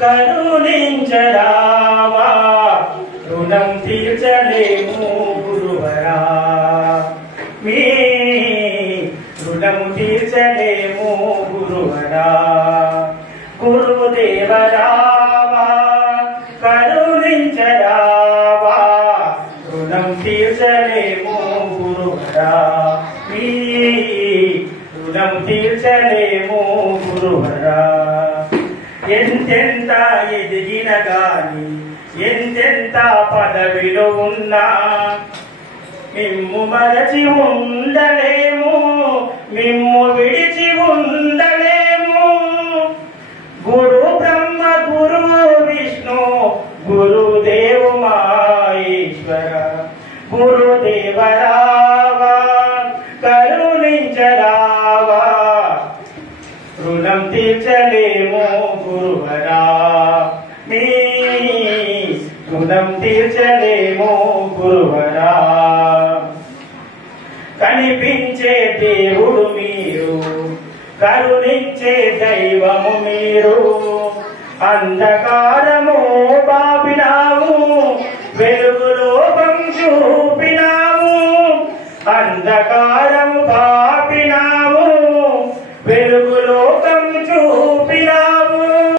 కరుణించరావా రుణం తీర్చలేము గురువరా, మీ రుణం తీర్చలేము గురువరా. గురుదేవరావా కరుణించరావా రుణం తీర్చలేము గురువరా, మీ రుణం తీర్చలేము గురువరా. ఎంతెంత ఎదిగిన గాని ఎంతెంత పదవిలో ఉన్నా మిమ్ము మరచి ఉండలేము, మిమ్ము విడిచి ఉండలేము. గురు బ్రహ్మ గురు విష్ణు గురుదేవు మహేశ్వర, గురుదేవరావా కరుణించరావా రుణం తీర్చలేము గురువరా, మీ రుణం తీర్చలేము గురువరా. కనిపించే దేవుడు మీరు, కరుణించే దైవము మీరు. అంధకారము బాపినాము, వెలుగులో చూపినాము. అంధకారము